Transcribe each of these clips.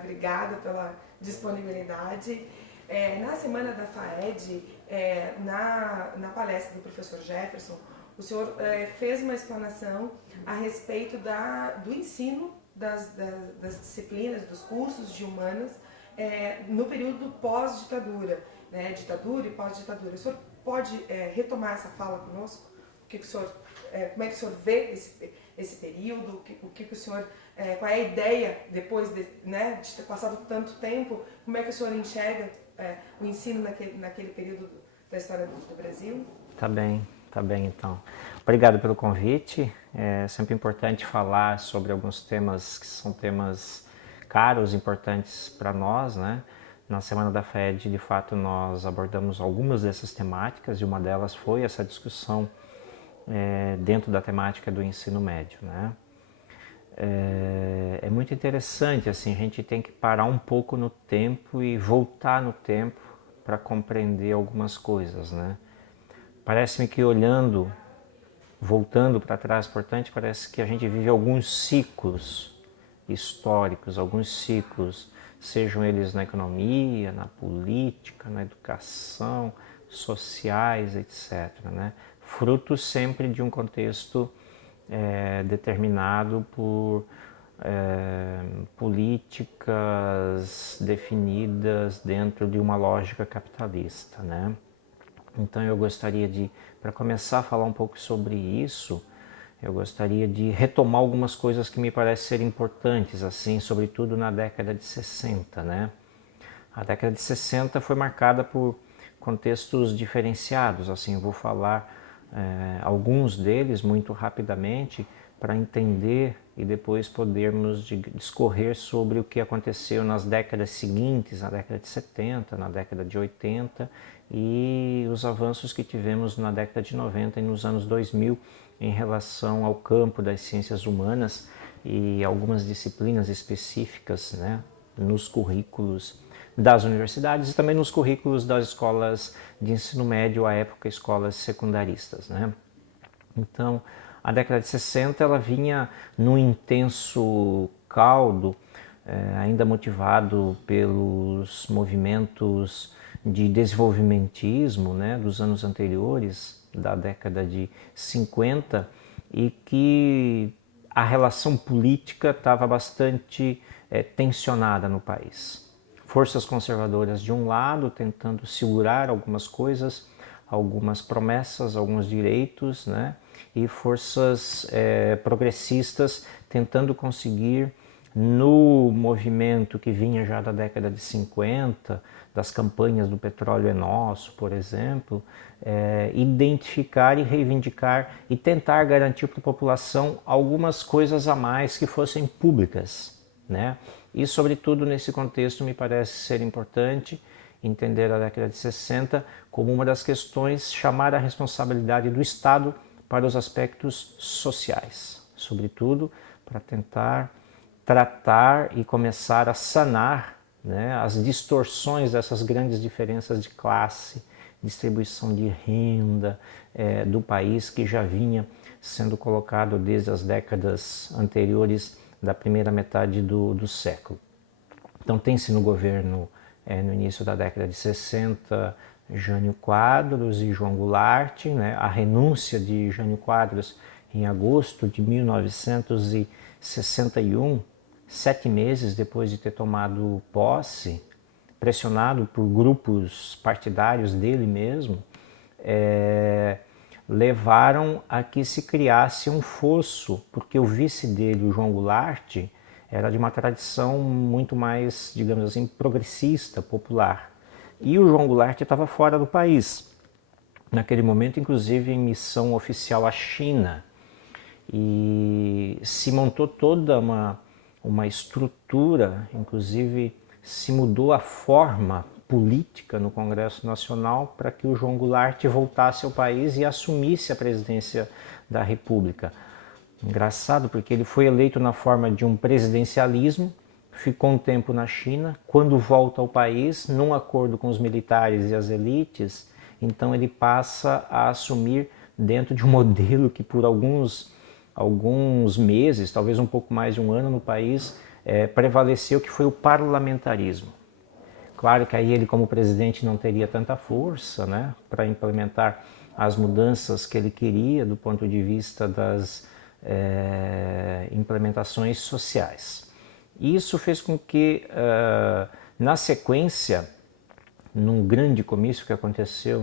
Obrigada pela disponibilidade. Na semana da FAED, na palestra do professor Jefferson, o senhor fez uma explanação a respeito do ensino das disciplinas, dos cursos de humanas no período pós-ditadura, né? Ditadura e pós-ditadura. O senhor pode retomar essa fala conosco? Como é que o senhor vê esse período? O senhor, qual é a ideia depois de ter passado tanto tempo? Como é que o senhor enxerga o ensino naquele período da história do Brasil? Tá bem então. Obrigado pelo convite. É sempre importante falar sobre alguns temas que são temas caros, importantes para nós, né? Na Semana da FAED, de fato, nós abordamos algumas dessas temáticas e uma delas foi essa discussão dentro da temática do ensino médio, né? É muito interessante, assim, a gente tem que parar um pouco no tempo e voltar no tempo para compreender algumas coisas, né? Parece-me que voltando para trás, portanto, parece que a gente vive alguns ciclos históricos, alguns ciclos, sejam eles na economia, na política, na educação, sociais, etc., né? Fruto sempre de um contexto determinado por políticas definidas dentro de uma lógica capitalista, né? Então eu gostaria para começar a falar um pouco sobre isso, eu gostaria de retomar algumas coisas que me parecem ser importantes, assim, sobretudo na década de 60, né? A década de 60 foi marcada por contextos diferenciados, assim, eu vou falar alguns deles muito rapidamente para entender e depois podermos discorrer sobre o que aconteceu nas décadas seguintes, na década de 70, na década de 80 e os avanços que tivemos na década de 90 e nos anos 2000 em relação ao campo das ciências humanas e algumas disciplinas específicas, né, nos currículos das universidades e também nos currículos das escolas de ensino médio, à época escolas secundaristas, né? Então, a década de 60 ela vinha num intenso caldo, ainda motivado pelos movimentos de desenvolvimentismo, né, dos anos anteriores, da década de 50, e que a relação política estava bastante tensionada no país. Forças conservadoras de um lado, tentando segurar algumas coisas, algumas promessas, alguns direitos, né? E forças progressistas tentando conseguir, no movimento que vinha já da década de 50, das campanhas do Petróleo é Nosso, por exemplo, identificar e reivindicar e tentar garantir para a população algumas coisas a mais que fossem públicas, né? E, sobretudo, nesse contexto, me parece ser importante entender a década de 60 como uma das questões, chamar a responsabilidade do Estado para os aspectos sociais, sobretudo para tentar tratar e começar a sanar, né, as distorções dessas grandes diferenças de classe, distribuição de renda do país que já vinha sendo colocado desde as décadas anteriores da primeira metade do século. Então tem-se no governo, no início da década de 60, Jânio Quadros e João Goulart, né, a renúncia de Jânio Quadros em agosto de 1961, 7 meses depois de ter tomado posse, pressionado por grupos partidários dele mesmo, levaram a que se criasse um fosso, porque o vice dele, o João Goulart, era de uma tradição muito mais, digamos assim, progressista, popular. E o João Goulart estava fora do país, naquele momento, inclusive em missão oficial à China. E se montou toda uma estrutura, inclusive se mudou a forma política no Congresso Nacional para que o João Goulart voltasse ao país e assumisse a presidência da República. Engraçado, porque ele foi eleito na forma de um presidencialismo, ficou um tempo na China, quando volta ao país, num acordo com os militares e as elites, então ele passa a assumir dentro de um modelo que por alguns meses, talvez um pouco mais de um ano no país, prevaleceu, que foi o parlamentarismo. Claro que aí ele, como presidente, não teria tanta força, né, para implementar as mudanças que ele queria do ponto de vista das implementações sociais. Isso fez com que, na sequência, num grande comício que aconteceu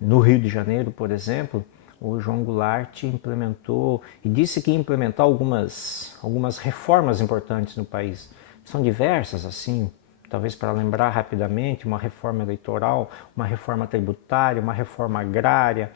no Rio de Janeiro, por exemplo, o João Goulart implementou e disse que ia implementar algumas reformas importantes no país. São diversas, assim, talvez para lembrar rapidamente, uma reforma eleitoral, uma reforma tributária, uma reforma agrária,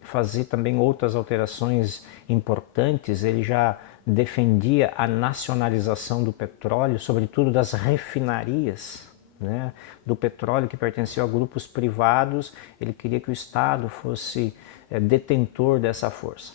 fazer também outras alterações importantes. Ele já defendia a nacionalização do petróleo, sobretudo das refinarias, né, do petróleo que pertencia a grupos privados. Ele queria que o Estado fosse detentor dessa força.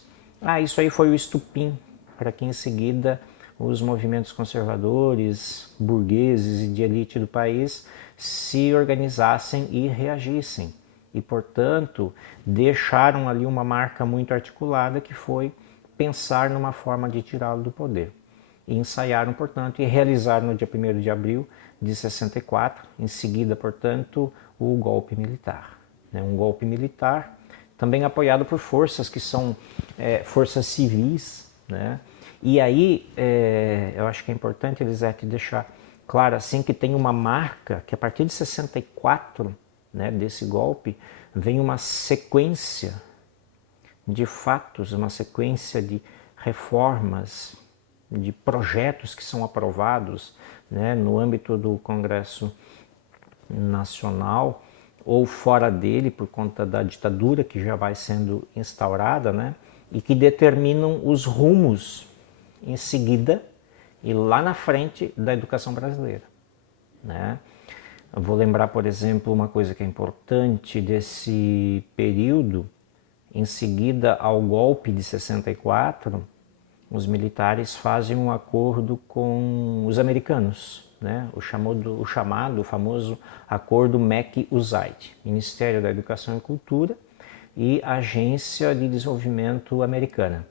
Isso aí foi o estupim para que em seguida os movimentos conservadores, burgueses e de elite do país se organizassem e reagissem. E, portanto, deixaram ali uma marca muito articulada, que foi pensar numa forma de tirá-lo do poder. E ensaiaram, portanto, e realizaram no dia 1º de abril de 64, em seguida, portanto, o golpe militar. Um golpe militar também apoiado por forças que são forças civis, né? E aí, eu acho que é importante, Elisete, deixar claro assim que tem uma marca que a partir de 64, né, desse golpe, vem uma sequência de fatos, uma sequência de reformas, de projetos que são aprovados, né, no âmbito do Congresso Nacional ou fora dele, por conta da ditadura que já vai sendo instaurada, né, e que determinam os rumos em seguida e lá na frente da educação brasileira, né? Eu vou lembrar, por exemplo, uma coisa que é importante desse período. Em seguida ao golpe de 64, os militares fazem um acordo com os americanos, né? O famoso acordo McUSAID, Ministério da Educação e Cultura e Agência de Desenvolvimento Americana.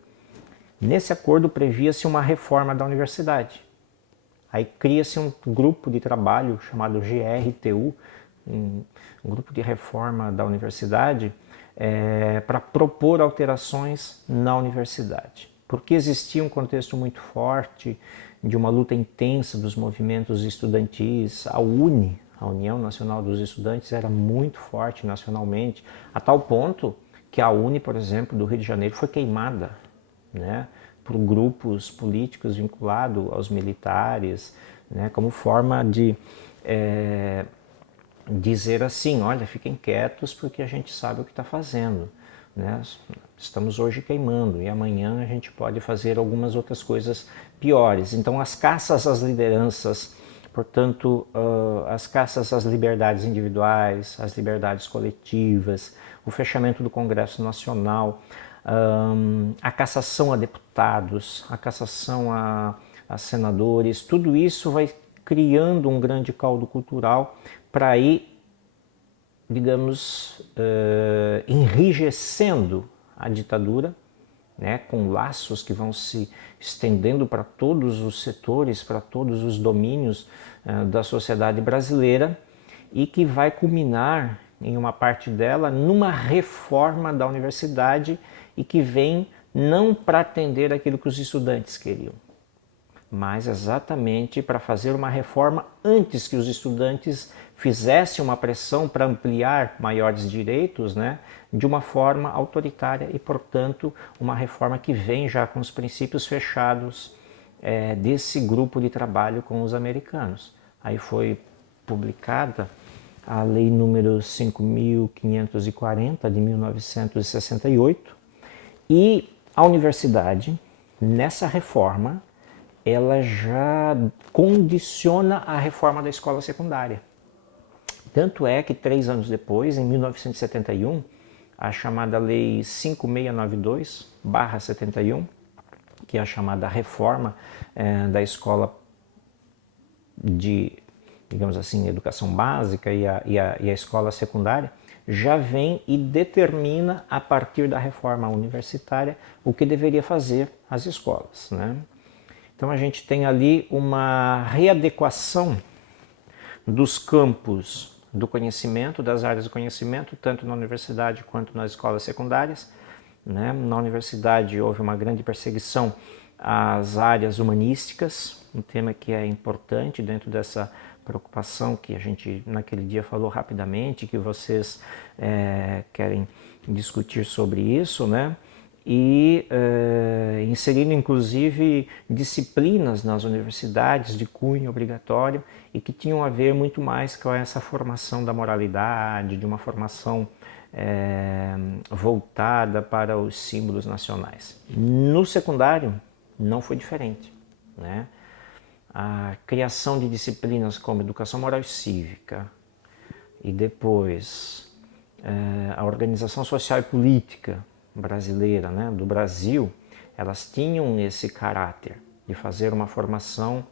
Nesse acordo previa-se uma reforma da universidade. Aí cria-se um grupo de trabalho chamado GRTU, um grupo de reforma da universidade, para propor alterações na universidade. Porque existia um contexto muito forte de uma luta intensa dos movimentos estudantis. A UNE, a União Nacional dos Estudantes, era muito forte nacionalmente, a tal ponto que a UNE, por exemplo, do Rio de Janeiro, foi queimada, né, por grupos políticos vinculados aos militares, né, como forma de dizer assim: olha, fiquem quietos porque a gente sabe o que está fazendo, né? Estamos hoje queimando e amanhã a gente pode fazer algumas outras coisas piores. Então as caças às lideranças, portanto, as caças às liberdades individuais, às liberdades coletivas, o fechamento do Congresso Nacional, a cassação a deputados, a cassação a senadores, tudo isso vai criando um grande caldo cultural para ir, digamos, enrijecendo a ditadura, né, com laços que vão se estendendo para todos os setores, para todos os domínios da sociedade brasileira, e que vai culminar, em uma parte dela, numa reforma da universidade, e que vem não para atender aquilo que os estudantes queriam, mas exatamente para fazer uma reforma antes que os estudantes fizessem uma pressão para ampliar maiores direitos, né, de uma forma autoritária, e, portanto, uma reforma que vem já com os princípios fechados desse grupo de trabalho com os americanos. Aí foi publicada a Lei número 5.540 de 1968, e a universidade, nessa reforma, ela já condiciona a reforma da escola secundária. Tanto é que 3 anos depois, em 1971, a chamada Lei 5692/71, que é a chamada reforma da escola de, digamos assim, educação básica e a escola secundária, já vem e determina, a partir da reforma universitária, o que deveria fazer as escolas, né? Então a gente tem ali uma readequação dos campos do conhecimento, das áreas do conhecimento, tanto na universidade quanto nas escolas secundárias, né? Na universidade houve uma grande perseguição às áreas humanísticas, um tema que é importante dentro dessa preocupação que a gente naquele dia falou rapidamente, que vocês querem discutir sobre isso, né? E inserindo inclusive disciplinas nas universidades de cunho obrigatório e que tinham a ver muito mais com essa formação da moralidade, de uma formação voltada para os símbolos nacionais. No secundário não foi diferente, né? A criação de disciplinas como educação moral e cívica e depois a organização social e política brasileira, né, do Brasil, elas tinham esse caráter de fazer uma formação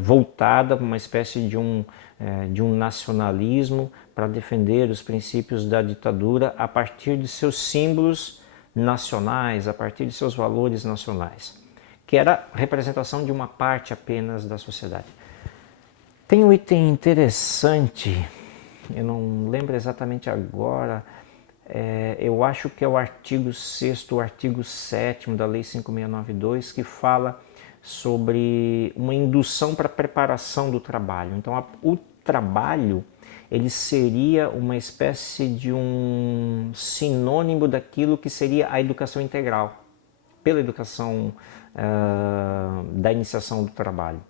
voltada para uma espécie de um nacionalismo para defender os princípios da ditadura a partir de seus símbolos nacionais, a partir de seus valores nacionais, que era a representação de uma parte apenas da sociedade. Tem um item interessante, eu não lembro exatamente agora, eu acho que é o artigo 6º, o artigo 7º da Lei 5.692, que fala sobre uma indução para a preparação do trabalho. Então, o trabalho ele seria uma espécie de um sinônimo daquilo que seria a educação integral, pela educação da iniciação do trabalho.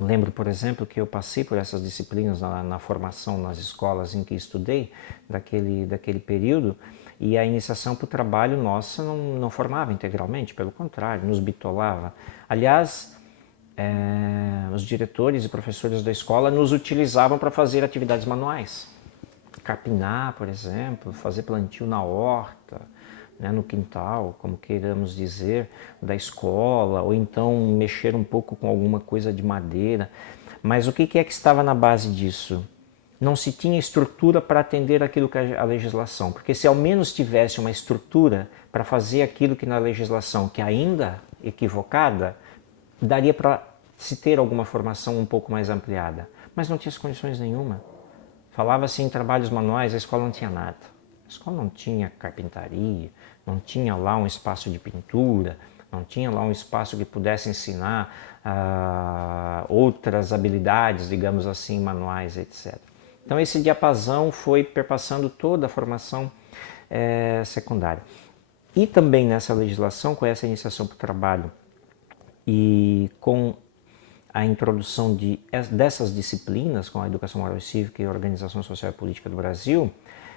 Lembro, por exemplo, que eu passei por essas disciplinas na formação nas escolas em que estudei, daquele período, e a iniciação para o trabalho nossa não formava integralmente, pelo contrário, nos bitolava. Aliás, os diretores e professores da escola nos utilizavam para fazer atividades manuais. Capinar, por exemplo, fazer plantio na horta, né, no quintal, como queiramos dizer, da escola, ou então mexer um pouco com alguma coisa de madeira. Mas o que é que estava na base disso? Não se tinha estrutura para atender aquilo que a legislação, porque se ao menos tivesse uma estrutura para fazer aquilo que na legislação, que ainda equivocada, daria para se ter alguma formação um pouco mais ampliada. Mas não tinha condições nenhuma. Falava-se em trabalhos manuais, a escola não tinha nada. A escola não tinha carpintaria, não tinha lá um espaço de pintura, não tinha lá um espaço que pudesse ensinar outras habilidades, digamos assim, manuais, etc. Então esse diapasão foi perpassando toda a formação secundária. E também nessa legislação, com essa iniciação para o trabalho e com a introdução dessas disciplinas, com a educação moral e cívica e a organização social e política do Brasil,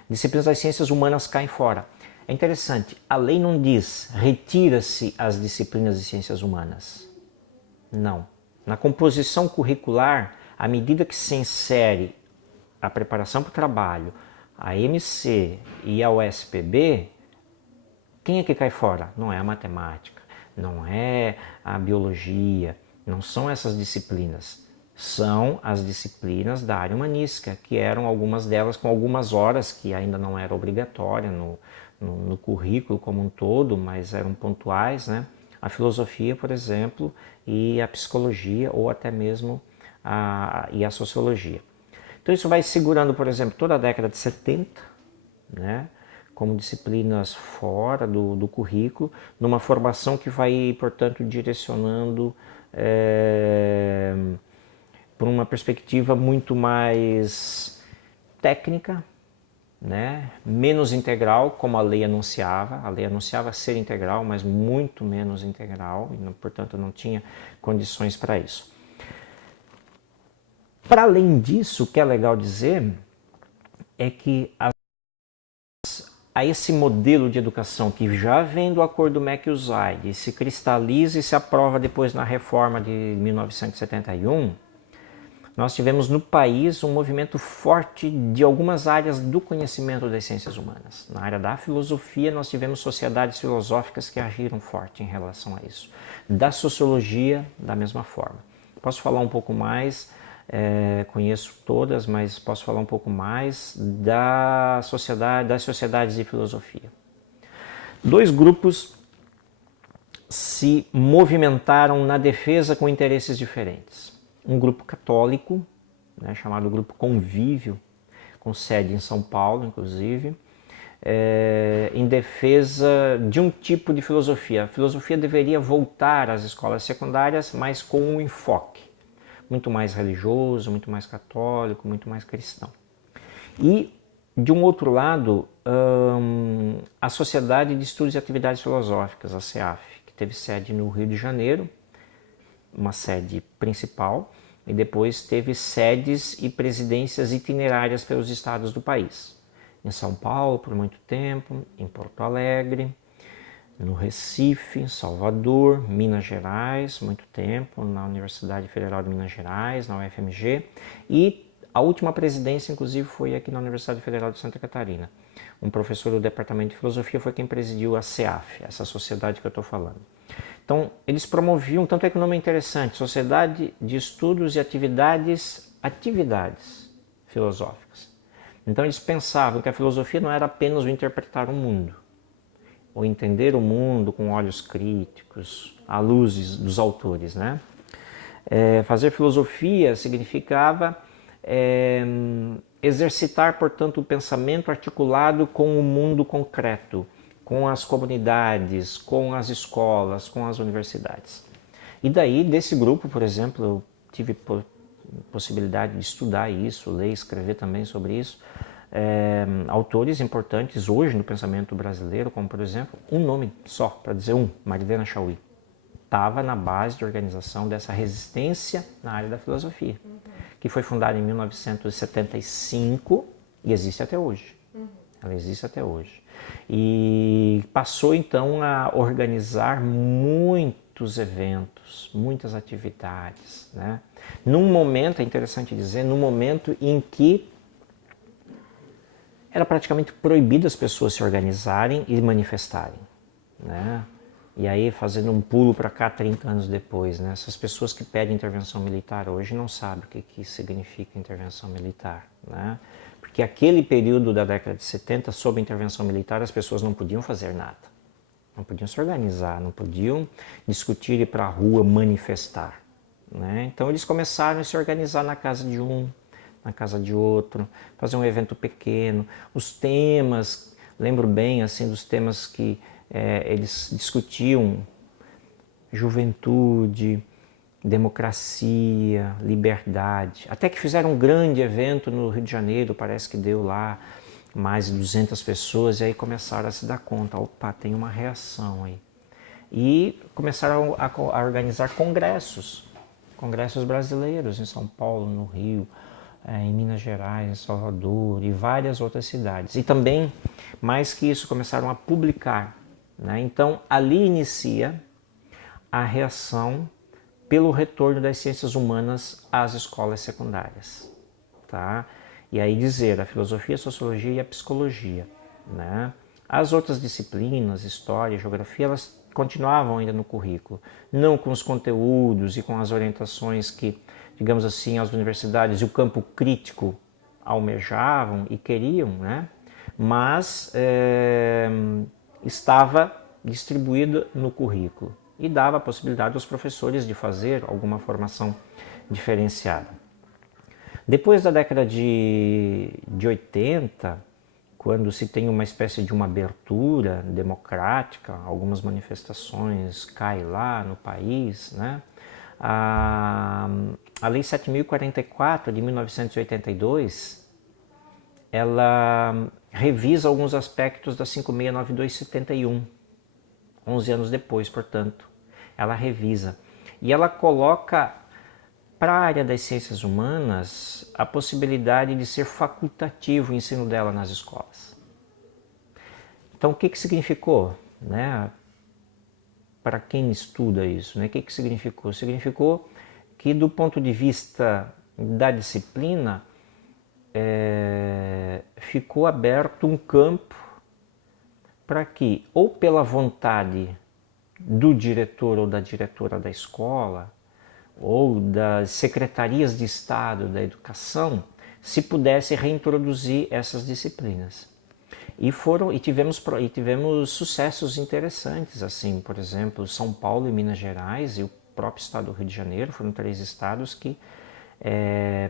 disciplinas das ciências humanas caem fora. É interessante, a lei não diz retira-se as disciplinas de ciências humanas. Não. Na composição curricular, à medida que se insere a preparação para o trabalho, a MC e a USPB, quem é que cai fora? Não é a matemática, não é a biologia, não são essas disciplinas. São as disciplinas da área humanística, que eram algumas delas com algumas horas, que ainda não era obrigatória no currículo como um todo, mas eram pontuais, né? A filosofia, por exemplo, e a psicologia, ou até mesmo a sociologia. Então isso vai segurando, por exemplo, toda a década de 70, né? Como disciplinas fora do currículo, numa formação que vai, portanto, direcionando por uma perspectiva muito mais técnica, né? Menos integral, como a lei anunciava. A lei anunciava ser integral, mas muito menos integral, e, portanto, não tinha condições para isso. Para além disso, o que é legal dizer é que a esse modelo de educação que já vem do acordo MEC-USAID, se cristaliza e se aprova depois na reforma de 1971, nós tivemos no país um movimento forte de algumas áreas do conhecimento das ciências humanas. Na área da filosofia, nós tivemos sociedades filosóficas que agiram forte em relação a isso. Da sociologia, da mesma forma. Posso falar um pouco mais, conheço todas, mas posso falar um pouco mais das sociedades de filosofia. Dois grupos se movimentaram na defesa com interesses diferentes. Um grupo católico, né, chamado Grupo Convívio, com sede em São Paulo, inclusive, em defesa de um tipo de filosofia. A filosofia deveria voltar às escolas secundárias, mas com um enfoque muito mais religioso, muito mais católico, muito mais cristão. E, de um outro lado, a Sociedade de Estudos e Atividades Filosóficas, a SEAF, que teve sede no Rio de Janeiro, uma sede principal, e depois teve sedes e presidências itinerárias pelos estados do país. Em São Paulo, por muito tempo, em Porto Alegre, no Recife, em Salvador, Minas Gerais, muito tempo, na Universidade Federal de Minas Gerais, na UFMG, e a última presidência, inclusive, foi aqui na Universidade Federal de Santa Catarina. Um professor do Departamento de Filosofia foi quem presidiu a SEAF, essa sociedade que eu estou falando. Então, eles promoviam, tanto é que o nome é interessante, Sociedade de Estudos e Atividades Filosóficas. Então, eles pensavam que a filosofia não era apenas o interpretar o mundo, ou entender o mundo com olhos críticos, à luz dos autores, né? Fazer filosofia significava exercitar, portanto, o pensamento articulado com o mundo concreto, com as comunidades, com as escolas, com as universidades. E daí, desse grupo, por exemplo, eu tive possibilidade de estudar isso, ler, escrever também sobre isso, autores importantes hoje no pensamento brasileiro, como, por exemplo, um nome só, para dizer Marilena Chaui, estava na base de organização dessa resistência na área da filosofia, que foi fundada em 1975 e existe até hoje. Ela existe até hoje. E passou então a organizar muitos eventos, muitas atividades, né? Num momento, é interessante dizer, num momento em que era praticamente proibido as pessoas se organizarem e manifestarem, né? E aí, fazendo um pulo para cá 30 anos depois, né? Essas pessoas que pedem intervenção militar hoje não sabem o que significa intervenção militar, né? Porque aquele período da década de 70, sob a intervenção militar, as pessoas não podiam fazer nada. Não podiam se organizar, não podiam discutir, ir para a rua, manifestar, né? Então eles começaram a se organizar na casa de um, na casa de outro, fazer um evento pequeno. Os temas, lembro bem assim dos temas que eles discutiam: juventude, democracia, liberdade. Até que fizeram um grande evento no Rio de Janeiro, parece que deu lá mais de 200 pessoas, e aí começaram a se dar conta, opa, tem uma reação aí. E começaram a organizar congressos brasileiros em São Paulo, no Rio, em Minas Gerais, em Salvador e várias outras cidades. E também, mais que isso, começaram a publicar, né? Então, ali inicia a reação pelo retorno das ciências humanas às escolas secundárias, tá? E aí dizer a filosofia, a sociologia e a psicologia, né? As outras disciplinas, história, geografia, elas continuavam ainda no currículo, não com os conteúdos e com as orientações que, digamos assim, as universidades e o campo crítico almejavam e queriam, né? Mas estava distribuído no currículo e dava a possibilidade aos professores de fazer alguma formação diferenciada. Depois da década de 80, quando se tem uma espécie de uma abertura democrática, algumas manifestações caem lá no país, né? A Lei 7.044 de 1982, ela revisa alguns aspectos da 5.692/71, 11 anos depois, portanto, ela revisa. E ela coloca para a área das ciências humanas a possibilidade de ser facultativo o ensino dela nas escolas. Então, o que significou, né? Para quem estuda isso, né? O que significou? Significou que, do ponto de vista da disciplina, ficou aberto um campo para que, ou pela vontade do diretor ou da diretora da escola, ou das secretarias de Estado da educação, se pudesse reintroduzir essas disciplinas. tivemos sucessos interessantes, assim, por exemplo, São Paulo e Minas Gerais e o próprio estado do Rio de Janeiro foram 3 estados que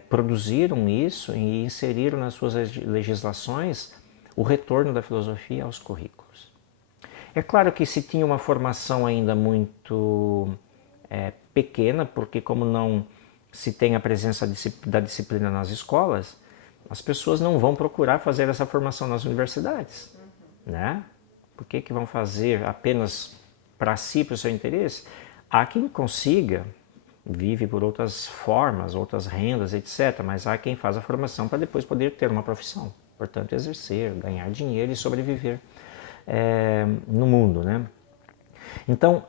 produziram isso e inseriram nas suas legislações o retorno da filosofia aos currículos. É claro que se tinha uma formação ainda muito pequena, porque como não se tem a presença da disciplina nas escolas, as pessoas não vão procurar fazer essa formação nas universidades, né? Por que vão fazer apenas para si, para o seu interesse? Há quem consiga, vive por outras formas, outras rendas, etc. Mas há quem faz a formação para depois poder ter uma profissão, portanto exercer, ganhar dinheiro e sobreviver no mundo, né? Então,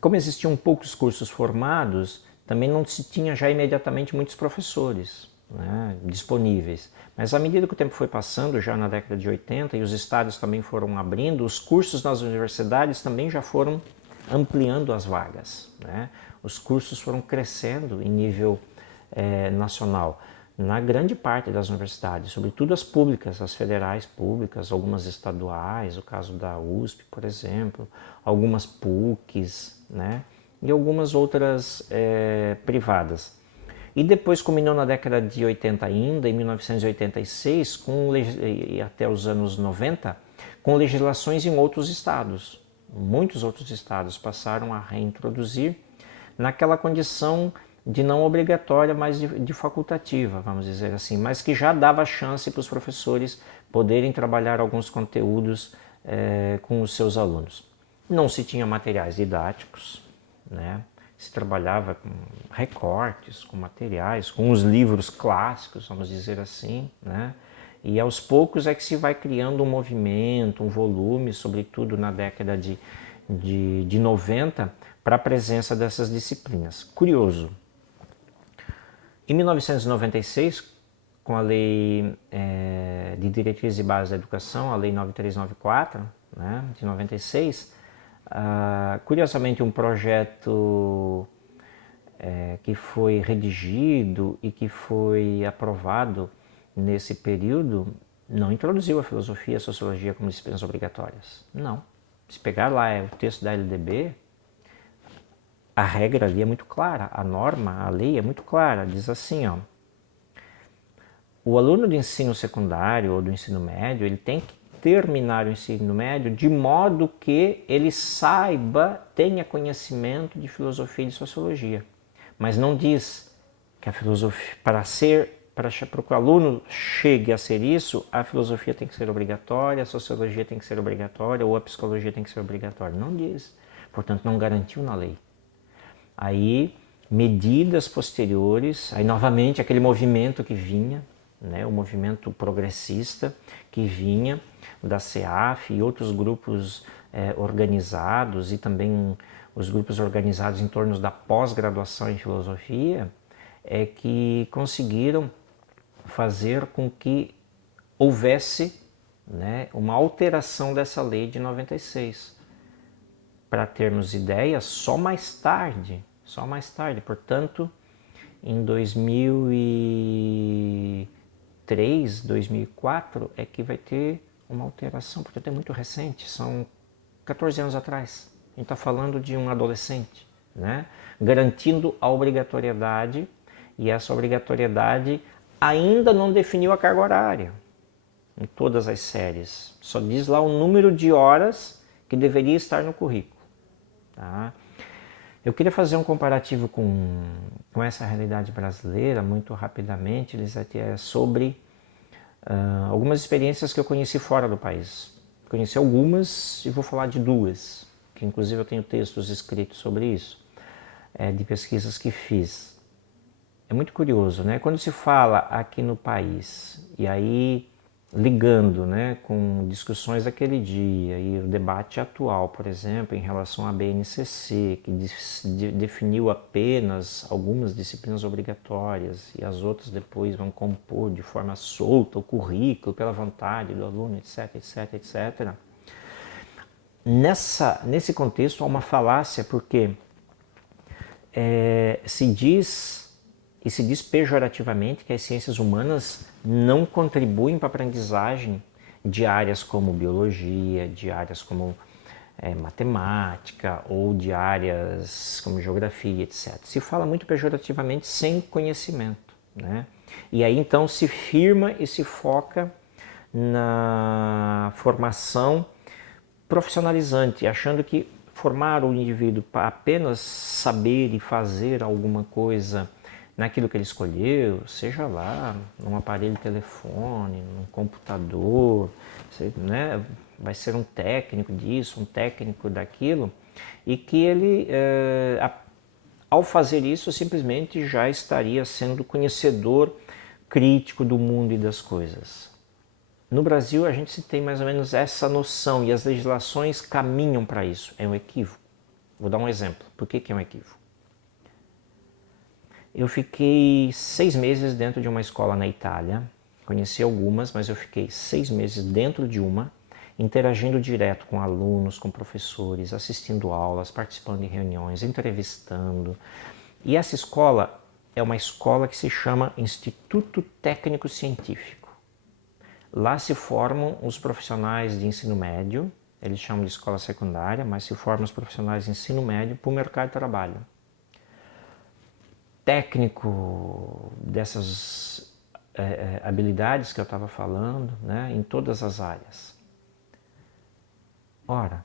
como existiam poucos cursos formados, também não se tinha já imediatamente muitos professores, né, disponíveis. Mas à medida que o tempo foi passando, já na década de 80, e os estados também foram abrindo, os cursos nas universidades também já foram ampliando as vagas, né? Os cursos foram crescendo em nível nacional, na grande parte das universidades, sobretudo as públicas, as federais públicas, algumas estaduais, o caso da USP, por exemplo, algumas PUCs, né? E algumas outras privadas. E depois culminou na década de 80 ainda, em 1986, e até os anos 90, com legislações em outros estados. Muitos outros estados passaram a reintroduzir naquela condição de não obrigatória, mas de facultativa, vamos dizer assim, mas que já dava chance para os professores poderem trabalhar alguns conteúdos com os seus alunos. Não se tinha materiais didáticos, né? Se trabalhava com recortes, com materiais, com os livros clássicos, vamos dizer assim, né? E aos poucos é que se vai criando um movimento, um volume, sobretudo na década de 90, para a presença dessas disciplinas. Curioso, em 1996, com a Lei de Diretrizes e Bases da Educação, a Lei 9394, né, de 96, curiosamente um projeto que foi redigido e que foi aprovado nesse período não introduziu a filosofia e a sociologia como disciplinas obrigatórias. Não. Se pegar lá o texto da LDB, a regra ali é muito clara, a norma, a lei é muito clara, diz assim, ó, o aluno do ensino secundário ou do ensino médio, ele tem que terminar o ensino médio de modo que ele saiba, tenha conhecimento de filosofia e de sociologia. Mas não diz que a filosofia, para que o aluno chegue a ser isso, a filosofia tem que ser obrigatória, a sociologia tem que ser obrigatória ou a psicologia tem que ser obrigatória. Não diz. Portanto, não garantiu na lei. Aí, medidas posteriores, aí novamente aquele movimento que vinha, né, o movimento progressista que vinha da CEAF e outros grupos organizados e também os grupos organizados em torno da pós-graduação em filosofia, que conseguiram fazer com que houvesse, né, uma alteração dessa lei de 96. Para termos ideia, só mais tarde, portanto, em 2003, 2004, é que vai ter uma alteração, portanto é muito recente, são 14 anos atrás. A gente está falando de um adolescente, né, garantindo a obrigatoriedade, e essa obrigatoriedade ainda não definiu a carga horária em todas as séries. Só diz lá o número de horas que deveria estar no currículo. Tá? Eu queria fazer um comparativo com essa realidade brasileira, muito rapidamente, sobre algumas experiências que eu conheci fora do país. Conheci algumas e vou falar de 2, que inclusive eu tenho textos escritos sobre isso, de pesquisas que fiz. É muito curioso, né? Quando se fala aqui no país, e aí ligando, né, com discussões daquele dia e o debate atual, por exemplo, em relação à BNCC, que definiu apenas algumas disciplinas obrigatórias e as outras depois vão compor de forma solta o currículo pela vontade do aluno, etc, etc, etc. Nesse contexto há uma falácia, porque se diz pejorativamente que as ciências humanas não contribuem para a aprendizagem de áreas como biologia, de áreas como matemática ou de áreas como geografia, etc. Se fala muito pejorativamente sem conhecimento, né? E aí então se firma e se foca na formação profissionalizante, achando que formar o indivíduo para apenas saber e fazer alguma coisa naquilo que ele escolheu, seja lá num aparelho de telefone, num computador, né, vai ser um técnico disso, um técnico daquilo, e que ele, ao fazer isso, simplesmente já estaria sendo conhecedor crítico do mundo e das coisas. No Brasil, a gente se tem mais ou menos essa noção e as legislações caminham para isso. É um equívoco. Vou dar um exemplo. Por que é um equívoco? Eu fiquei 6 meses dentro de uma escola na Itália. Conheci algumas, mas eu fiquei 6 meses dentro de uma, interagindo direto com alunos, com professores, assistindo aulas, participando de reuniões, entrevistando. E essa escola é uma escola que se chama Instituto Técnico Científico. Lá se formam os profissionais de ensino médio, eles chamam de escola secundária, mas se formam os profissionais de ensino médio para o mercado de trabalho. Técnico dessas habilidades que eu estava falando, né, em todas as áreas. Ora,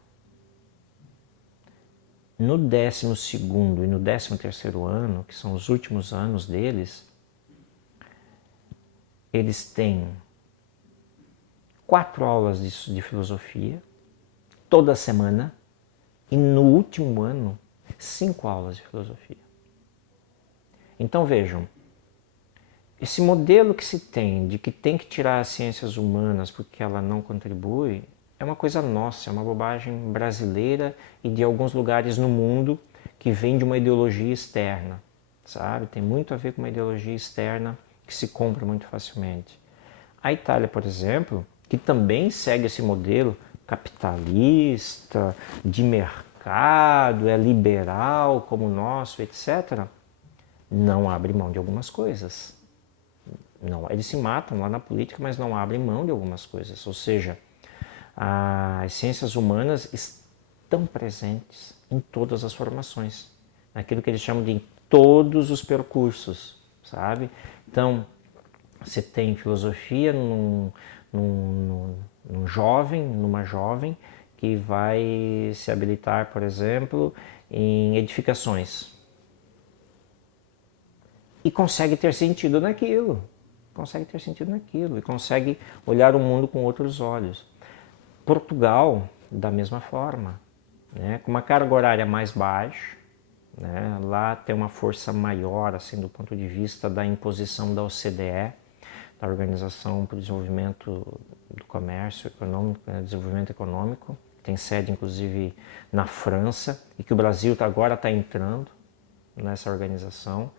no 12º e no 13º ano, que são os últimos anos deles, eles têm 4 aulas de filosofia, toda semana, e no último ano, 5 aulas de filosofia. Então vejam, esse modelo que se tem de que tem que tirar as ciências humanas porque ela não contribui, é uma coisa nossa, é uma bobagem brasileira e de alguns lugares no mundo que vem de uma ideologia externa, sabe? Tem muito a ver com uma ideologia externa que se compra muito facilmente. A Itália, por exemplo, que também segue esse modelo capitalista, de mercado, é liberal como o nosso, etc., não abre mão de algumas coisas. Não, eles se matam lá na política, mas não abrem mão de algumas coisas. Ou seja, as ciências humanas estão presentes em todas as formações, naquilo que eles chamam de todos os percursos, sabe? Então, você tem filosofia num jovem, numa jovem que vai se habilitar, por exemplo, em edificações. E consegue ter sentido naquilo. E consegue olhar o mundo com outros olhos. Portugal, da mesma forma, né? Com uma carga horária mais baixa, né? Lá tem uma força maior, assim, do ponto de vista da imposição da OCDE, da Organização para o Desenvolvimento do Comércio Econômico, Desenvolvimento Econômico, que tem sede inclusive na França e que o Brasil agora está entrando nessa organização.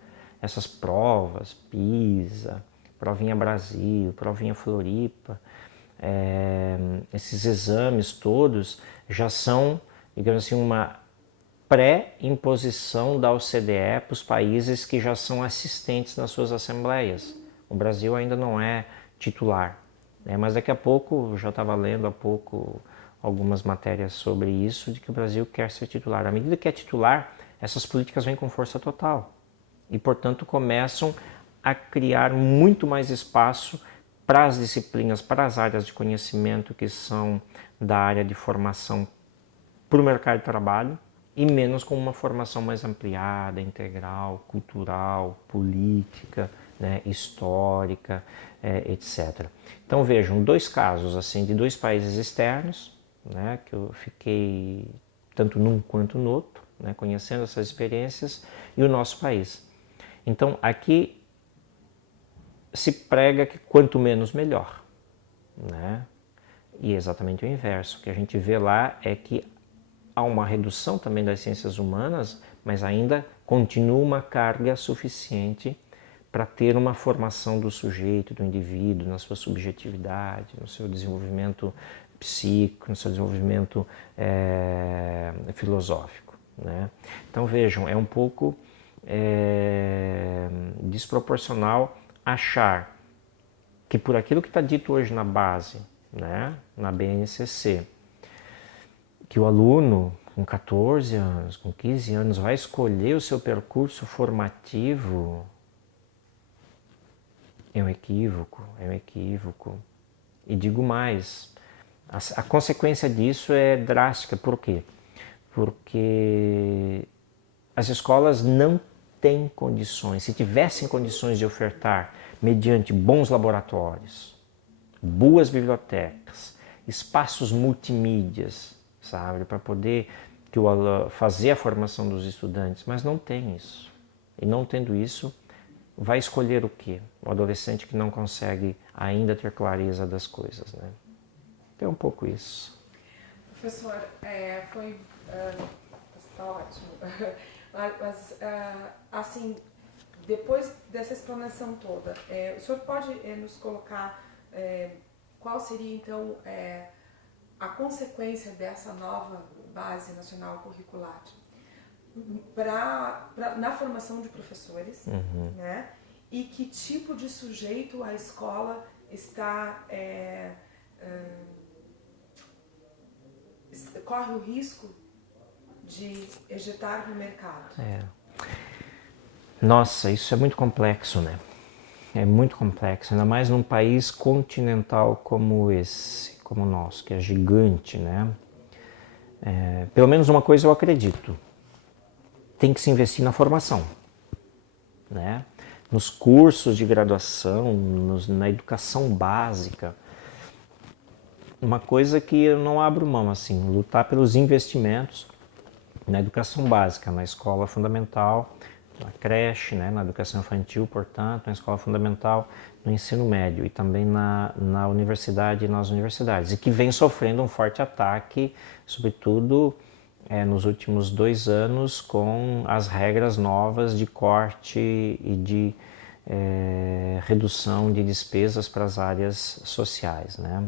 Essas provas, PISA, Provinha Brasil, Provinha Floripa, esses exames todos já são, digamos assim, uma pré-imposição da OCDE para os países que já são assistentes nas suas assembleias. O Brasil ainda não é titular, né? Mas daqui a pouco, já estava lendo há pouco algumas matérias sobre isso, de que o Brasil quer ser titular. À medida que é titular, essas políticas vêm com força total e, portanto, começam a criar muito mais espaço para as disciplinas, para as áreas de conhecimento que são da área de formação para o mercado de trabalho e menos com uma formação mais ampliada, integral, cultural, política, né, histórica, etc. Então vejam, 2 casos assim de 2 países externos, né, que eu fiquei tanto num quanto no outro, né, conhecendo essas experiências, e o nosso país. Então aqui se prega que quanto menos melhor, né? E é exatamente o inverso. O que a gente vê lá é que há uma redução também das ciências humanas, mas ainda continua uma carga suficiente para ter uma formação do sujeito, do indivíduo, na sua subjetividade, no seu desenvolvimento psíquico, no seu desenvolvimento filosófico, né? Então vejam, é um pouco desproporcional achar que por aquilo que está dito hoje na base né, na BNCC, que o aluno com 14 anos, com 15 anos, vai escolher o seu percurso formativo, é um equívoco, é um equívoco. E digo mais, a consequência disso é drástica. Por quê? Porque as escolas não têm condições, se tivessem condições de ofertar, mediante bons laboratórios, boas bibliotecas, espaços multimídias, sabe, para poder fazer a formação dos estudantes, mas não tem isso. E não tendo isso, vai escolher o quê? O adolescente que não consegue ainda ter clareza das coisas, né? Então é um pouco isso. Professor, está ótimo. Mas, assim, depois dessa explanação toda, o senhor pode nos colocar qual seria, então, a consequência dessa nova base nacional curricular na formação de professores, né? E que tipo de sujeito a escola está corre o risco de ejetar no mercado? Nossa, isso é muito complexo, né? É muito complexo, ainda mais num país continental como esse, como o nosso, que é gigante, né? Pelo menos uma coisa eu acredito: tem que se investir na formação, né? Nos cursos de graduação, na educação básica. Uma coisa que eu não abro mão, assim, lutar pelos investimentos na educação básica, na escola fundamental, na creche, né, na educação infantil, portanto, na escola fundamental, no ensino médio e também na universidade e nas universidades, e que vem sofrendo um forte ataque, sobretudo nos últimos 2 anos, com as regras novas de corte e de redução de despesas para as áreas sociais, né?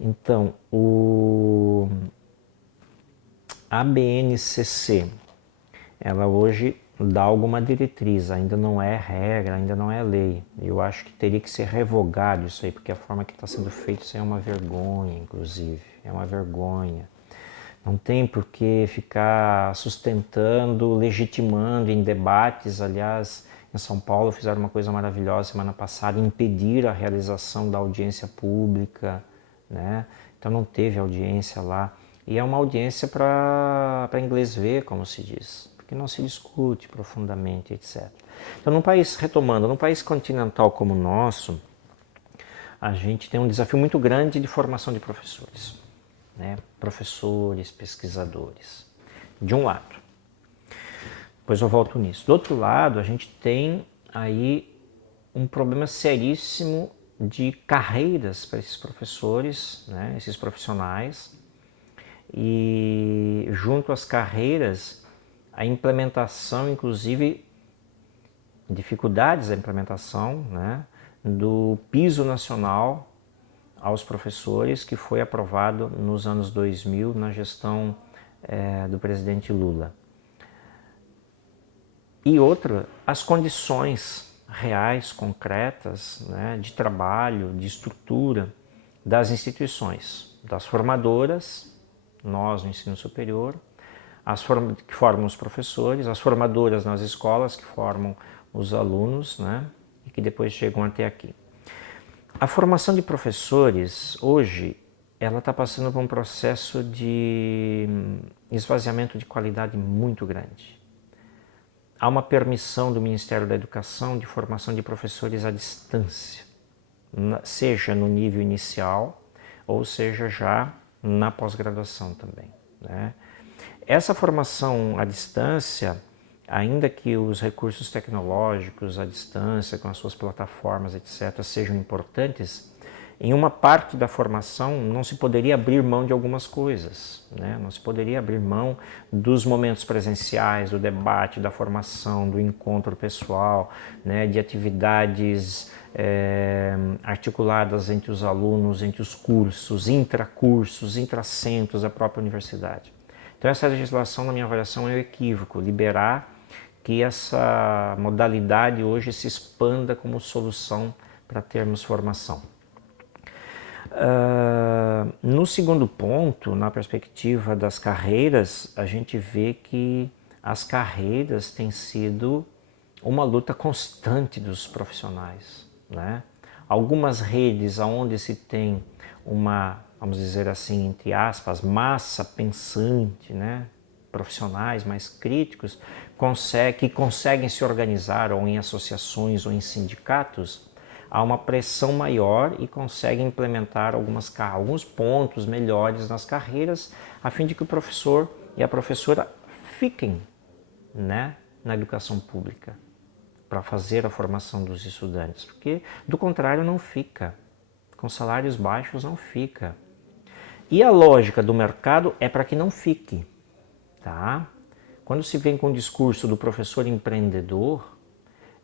Então, a BNCC, ela hoje dá alguma diretriz, ainda não é regra, ainda não é lei. Eu acho que teria que ser revogado isso aí, porque a forma que está sendo feito isso aí é uma vergonha, inclusive, é uma vergonha. Não tem por que ficar sustentando, legitimando em debates. Aliás, em São Paulo fizeram uma coisa maravilhosa semana passada, impedir a realização da audiência pública, né? Então não teve audiência lá. E é uma audiência para inglês ver, como se diz, porque não se discute profundamente, etc. Então, num país continental como o nosso, a gente tem um desafio muito grande de formação de professores, né? Professores, pesquisadores, de um lado. Depois eu volto nisso. Do outro lado, a gente tem aí um problema seríssimo de carreiras para esses professores, né? Esses profissionais. E junto às carreiras, a implementação, inclusive, dificuldades da implementação, né, do piso nacional aos professores, que foi aprovado nos anos 2000 na gestão do presidente Lula. E outra, as condições reais, concretas, né, de trabalho, de estrutura das instituições, das formadoras, nós no ensino superior, que formam os professores, as formadoras nas escolas, que formam os alunos, né, e que depois chegam até aqui. A formação de professores, hoje, ela está passando por um processo de esvaziamento de qualidade muito grande. Há uma permissão do Ministério da Educação de formação de professores à distância, seja no nível inicial ou seja já na pós-graduação também, né? Essa formação à distância, ainda que os recursos tecnológicos à distância, com as suas plataformas, etc., sejam importantes, em uma parte da formação não se poderia abrir mão de algumas coisas, né? Não se poderia abrir mão dos momentos presenciais, do debate, da formação, do encontro pessoal, né? De atividades articuladas entre os alunos, entre os cursos, intracursos, intracentros da própria universidade. Então essa legislação, na minha avaliação, é um equívoco, liberar que essa modalidade hoje se expanda como solução para termos formação. No segundo ponto, na perspectiva das carreiras, a gente vê que as carreiras têm sido uma luta constante dos profissionais, né? Algumas redes onde se tem uma, vamos dizer assim, entre aspas, massa pensante, né? Profissionais mais críticos, que conseguem se organizar ou em associações ou em sindicatos, há uma pressão maior e conseguem implementar alguns pontos melhores nas carreiras, a fim de que o professor e a professora fiquem, né, na educação pública, para fazer a formação dos estudantes, porque do contrário não fica, com salários baixos não fica. E a lógica do mercado é para que não fique, tá? Quando se vem com o discurso do professor empreendedor,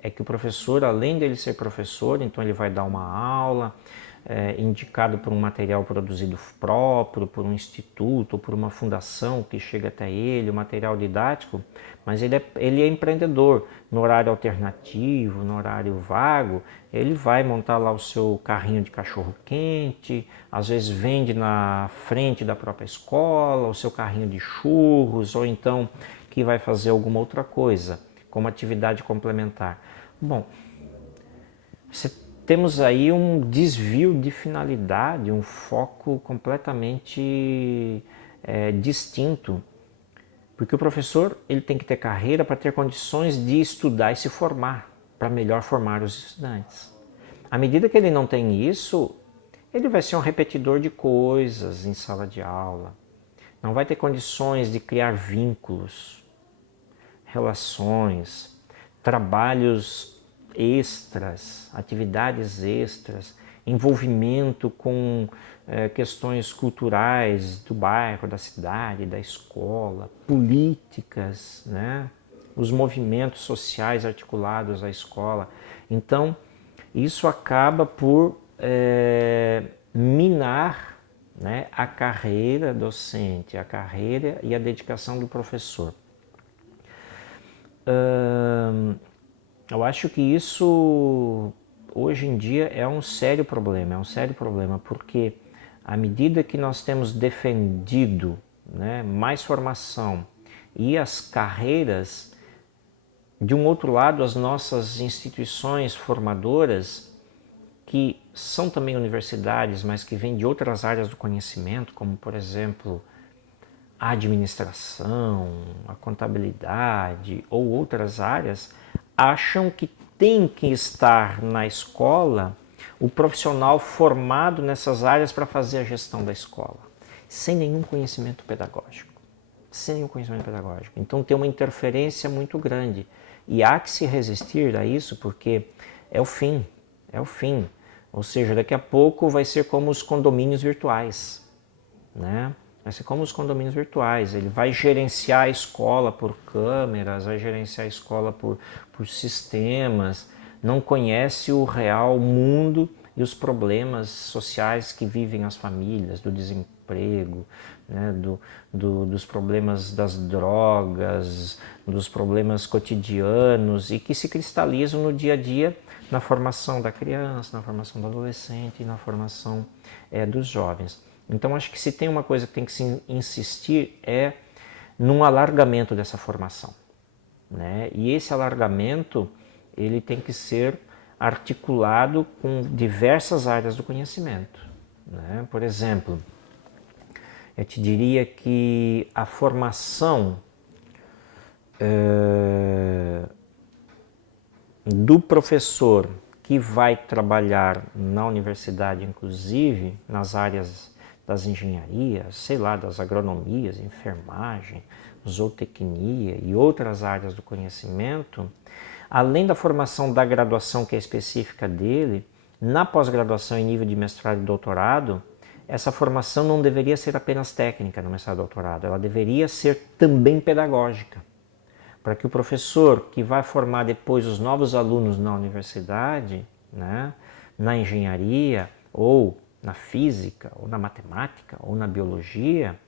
é que o professor, além dele ser professor, então ele vai dar uma aula, indicado por um material produzido próprio, por um instituto, ou por uma fundação que chega até ele, o material didático, mas ele é empreendedor. No horário alternativo, no horário vago, ele vai montar lá o seu carrinho de cachorro-quente, às vezes vende na frente da própria escola, o seu carrinho de churros, ou então que vai fazer alguma outra coisa, como atividade complementar. Bom, temos aí um desvio de finalidade, um foco completamente distinto, porque o professor ele tem que ter carreira para ter condições de estudar e se formar, para melhor formar os estudantes. À medida que ele não tem isso, ele vai ser um repetidor de coisas em sala de aula, não vai ter condições de criar vínculos, relações, trabalhos extras, atividades extras, envolvimento com questões culturais do bairro, da cidade, da escola, políticas, né? Os movimentos sociais articulados à escola. Então, isso acaba por minar, né, a carreira docente, a carreira e a dedicação do professor. Eu acho que isso hoje em dia é um sério problema, porque à medida que nós temos defendido, né, mais formação e as carreiras, de um outro lado as nossas instituições formadoras, que são também universidades, mas que vêm de outras áreas do conhecimento, como por exemplo a administração, a contabilidade ou outras áreas, acham que tem que estar na escola o profissional formado nessas áreas para fazer a gestão da escola, sem nenhum conhecimento pedagógico. Então tem uma interferência muito grande e há que se resistir a isso, porque é o fim. Ou seja, daqui a pouco vai ser como os condomínios virtuais, né? Vai ser como os condomínios virtuais, ele vai gerenciar a escola por câmeras, vai gerenciar a escola por sistemas, não conhece o real mundo e os problemas sociais que vivem as famílias, do desemprego, né, dos problemas das drogas, dos problemas cotidianos e que se cristalizam no dia a dia na formação da criança, na formação do adolescente e na formação dos jovens. Então acho que se tem uma coisa que tem que se insistir é num alargamento dessa formação, né? E esse alargamento ele tem que ser articulado com diversas áreas do conhecimento, né? Por exemplo, eu te diria que a formação do professor que vai trabalhar na universidade, inclusive nas áreas das engenharias, sei lá, das agronomias, enfermagem, zootecnia e outras áreas do conhecimento, além da formação da graduação que é específica dele, na pós-graduação em nível de mestrado e doutorado, essa formação não deveria ser apenas técnica no mestrado e doutorado, ela deveria ser também pedagógica, para que o professor que vai formar depois os novos alunos na universidade, né, na engenharia ou na física, ou na matemática, ou na biologia,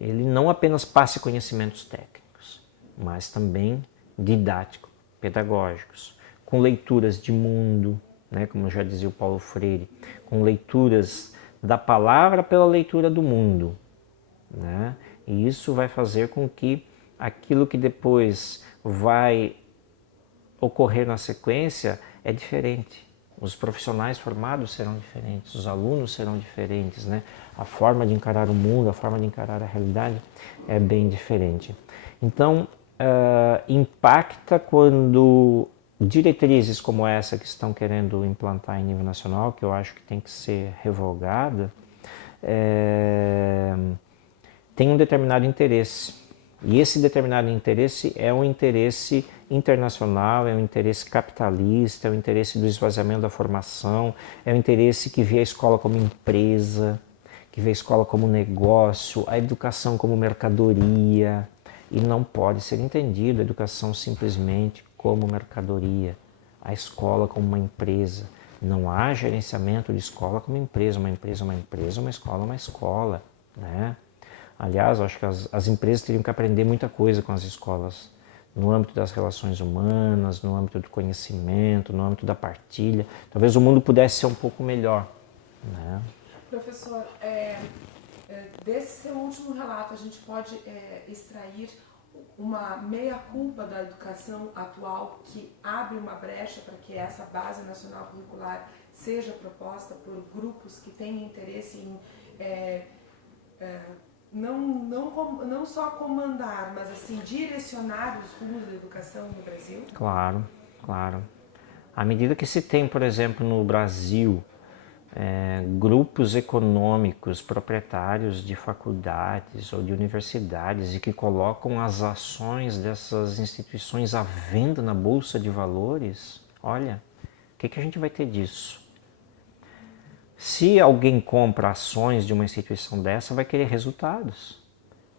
ele não apenas passe conhecimentos técnicos, mas também didáticos, pedagógicos, com leituras de mundo, né, como já dizia o Paulo Freire, com leituras da palavra pela leitura do mundo, né? E isso vai fazer com que aquilo que depois vai ocorrer na sequência é diferente. Os profissionais formados serão diferentes, os alunos serão diferentes, né? A forma de encarar o mundo, a forma de encarar a realidade é bem diferente. Então, impacta quando diretrizes como essa que estão querendo implantar em nível nacional, que eu acho que tem que ser revogada, tem um determinado interesse. E esse determinado interesse é um interesse internacional, é um interesse capitalista, é um interesse do esvaziamento da formação, é um interesse que vê a escola como empresa, que vê a escola como negócio, a educação como mercadoria. E não pode ser entendido a educação simplesmente como mercadoria, a escola como uma empresa. Não há gerenciamento de escola como empresa, uma empresa é uma empresa, uma escola é uma escola, né? Aliás, eu acho que as empresas teriam que aprender muita coisa com as escolas, no âmbito das relações humanas, no âmbito do conhecimento, no âmbito da partilha. Talvez o mundo pudesse ser um pouco melhor, né? Professor, desse seu último relato, a gente pode extrair uma meia-culpa da educação atual que abre uma brecha para que essa base nacional curricular seja proposta por grupos que têm interesse em não só comandar, mas assim direcionar os rumos da educação no Brasil? Claro, claro. À medida que se tem, por exemplo, no Brasil, grupos econômicos proprietários de faculdades ou de universidades e que colocam as ações dessas instituições à venda na Bolsa de Valores, olha, o que a gente vai ter disso? Se alguém compra ações de uma instituição dessa, vai querer resultados,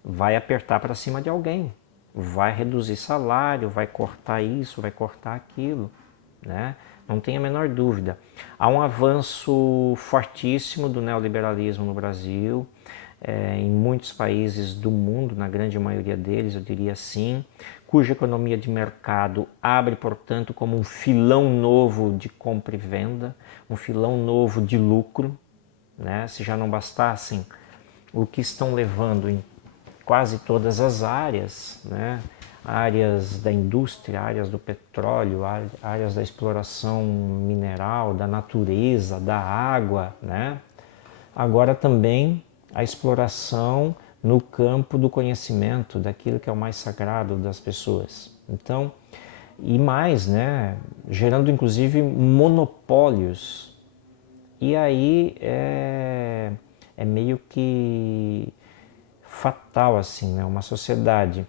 vai apertar para cima de alguém, vai reduzir salário, vai cortar isso, vai cortar aquilo, né? Não tem a menor dúvida. Há um avanço fortíssimo do neoliberalismo no Brasil, em muitos países do mundo, na grande maioria deles, eu diria assim, cuja economia de mercado abre, portanto, como um filão novo de compra e venda, um filão novo de lucro, né? Se já não bastassem o que estão levando em quase todas as áreas, né? Áreas da indústria, áreas do petróleo, áreas da exploração mineral, da natureza, da água, né? Agora também a exploração no campo do conhecimento, daquilo que é o mais sagrado das pessoas. Então, e mais, né? Gerando inclusive monopólios. E aí é meio que fatal assim, né? Uma sociedade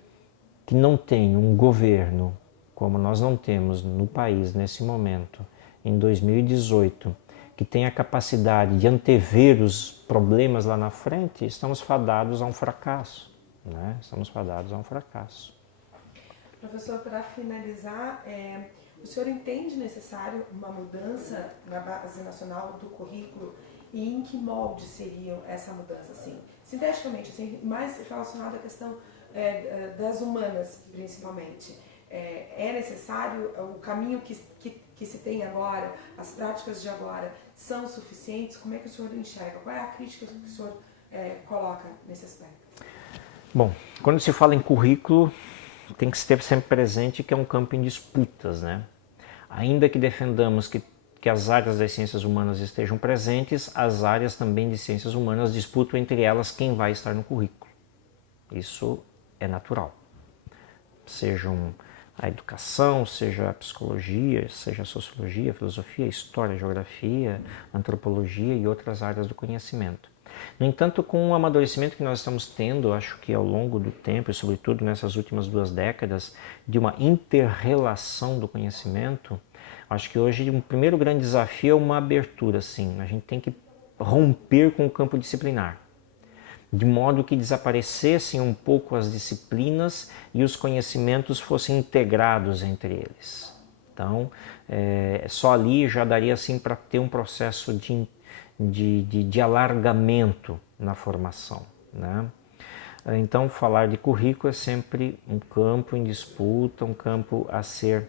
que não tem um governo, como nós não temos no país nesse momento, em 2018, que tem a capacidade de antever os problemas lá na frente, estamos fadados a um fracasso, né? Estamos fadados a um fracasso. Professor, para finalizar, o senhor entende necessário uma mudança na base nacional do currículo e em que molde seria essa mudança, assim, sinteticamente, assim, mais relacionada à questão das humanas, principalmente? É necessário, o caminho que se tem agora, as práticas de agora, são suficientes? Como é que o senhor enxerga? Qual é a crítica que o senhor coloca nesse aspecto? Bom, quando se fala em currículo, tem que se ter sempre presente que é um campo em disputas, né? Ainda que defendamos que as áreas das ciências humanas estejam presentes, as áreas também de ciências humanas disputam entre elas quem vai estar no currículo. Isso é natural. Sejam a educação, seja a psicologia, seja a sociologia, a filosofia, a história, a geografia, a antropologia e outras áreas do conhecimento. No entanto, com o amadurecimento que nós estamos tendo, acho que ao longo do tempo, e sobretudo nessas últimas 2 décadas, de uma inter-relação do conhecimento, acho que hoje um primeiro grande desafio é uma abertura, sim. A gente tem que romper com o campo disciplinar, de modo que desaparecessem um pouco as disciplinas e os conhecimentos fossem integrados entre eles. Então, só ali já daria assim para ter um processo de alargamento na formação, né? Então, falar de currículo é sempre um campo em disputa, um campo a ser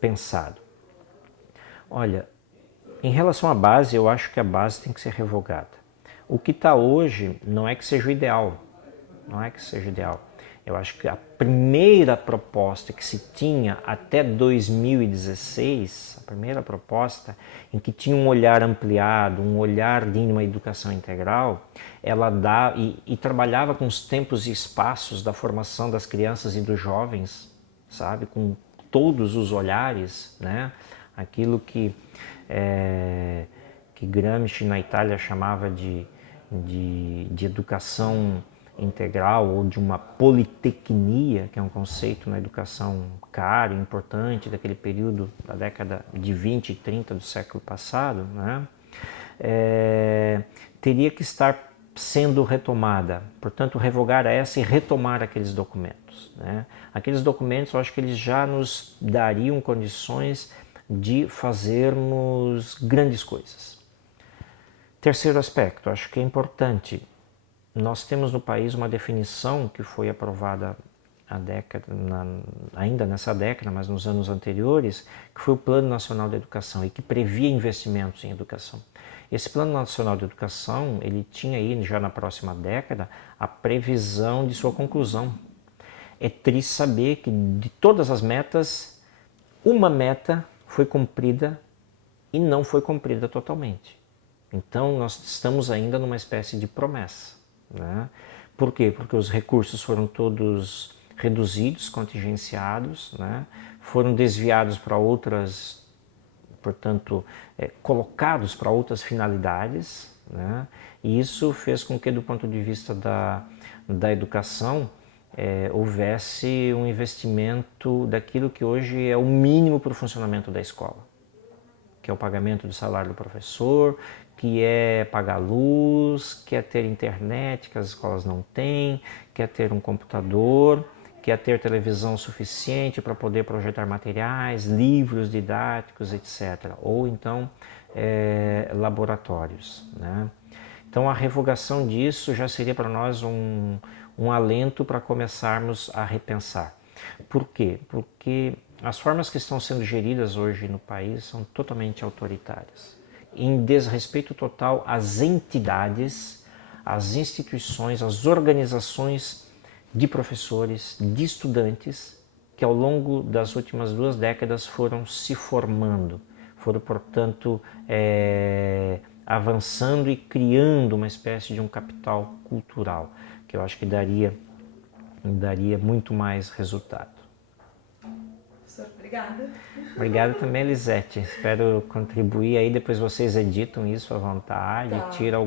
pensado. Olha, Em relação à base, eu acho que a base tem que ser revogada. O que está hoje não é que seja o ideal, não é que seja ideal. Eu acho que a primeira proposta que se tinha até 2016, a primeira proposta em que tinha um olhar ampliado, um olhar de uma educação integral, ela dá e trabalhava com os tempos e espaços da formação das crianças e dos jovens, sabe, com todos os olhares, né? Aquilo que Gramsci na Itália chamava de educação integral ou de uma politecnia, que é um conceito na educação caro e importante daquele período da década de 20 e 30 do século passado, né? Teria que estar sendo retomada, portanto revogar essa e retomar aqueles documentos, né? Aqueles documentos eu acho que eles já nos dariam condições de fazermos grandes coisas. Terceiro aspecto, acho que é importante. Nós temos no país uma definição que foi aprovada ainda nessa década, mas nos anos anteriores, que foi o Plano Nacional de Educação e que previa investimentos em educação. Esse Plano Nacional de Educação, ele tinha aí já na próxima década a previsão de sua conclusão. É triste saber que de todas as metas, uma meta foi cumprida e não foi cumprida totalmente. Então nós estamos ainda numa espécie de promessa, né? Por quê? Porque os recursos foram todos reduzidos, contingenciados, né? Foram desviados para outras, portanto, colocados para outras finalidades, né? E isso fez com que, do ponto de vista da educação, houvesse um investimento daquilo que hoje é o mínimo para o funcionamento da escola, que é o pagamento do salário do professor, que é pagar luz, que é ter internet, que as escolas não têm, que é ter um computador, que é ter televisão suficiente para poder projetar materiais, livros didáticos, etc. Ou então laboratórios, né? Então a revogação disso já seria para nós um alento para começarmos a repensar. Por quê? Porque as formas que estão sendo geridas hoje no país são totalmente autoritárias, em desrespeito total às entidades, às instituições, às organizações de professores, de estudantes, que ao longo das últimas 2 décadas foram se formando, foram, portanto, avançando e criando uma espécie de um capital cultural, que eu acho que daria muito mais resultado. Professor, obrigada. Obrigado também, Elisete. Espero contribuir aí, depois vocês editam isso à vontade, Tá. tiram